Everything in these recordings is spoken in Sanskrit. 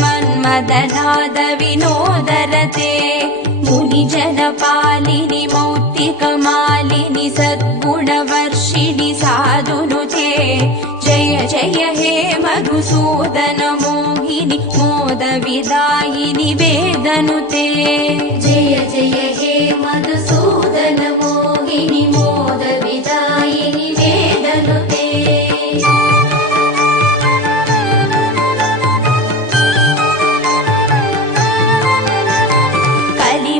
मन्मदनाद विनोदरते मुनिजनपालिनि मौक्तिकमालिनि सद्गुणवर्षिणि साधुनुते जय जय हे मधुसूदन मोहिनि मोदविदायिनि वेदनुते जय जय हे मधुसूदन मोहिनि मोदविदायिनि वेदनुते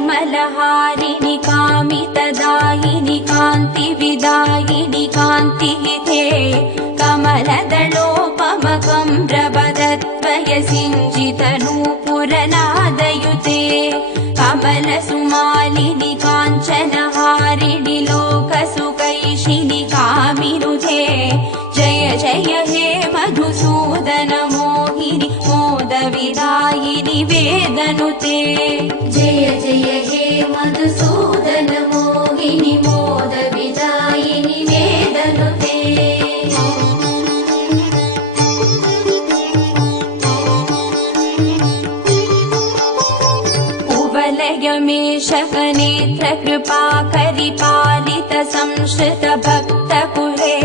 कलिमलहारिणि कामितदायिनि कान्तिविदायिनि कान्तिहिते कमलदलोपमकम्रवदत्वय सिञ्जितनूपुरनादयुते कमलसुमालिनि काञ्चनहारिणि लोकसुकैशिनि कामिनुते जय जय हे मधुसूदन मोहिनि मोदविदायिनि वेदनुते जय जय हे मधुसूदन मोहिनि मोदविदायिनि वेदनुते कुवलयमेषकनेत्र कृपाकरि पालित संश्रित भक्तकुले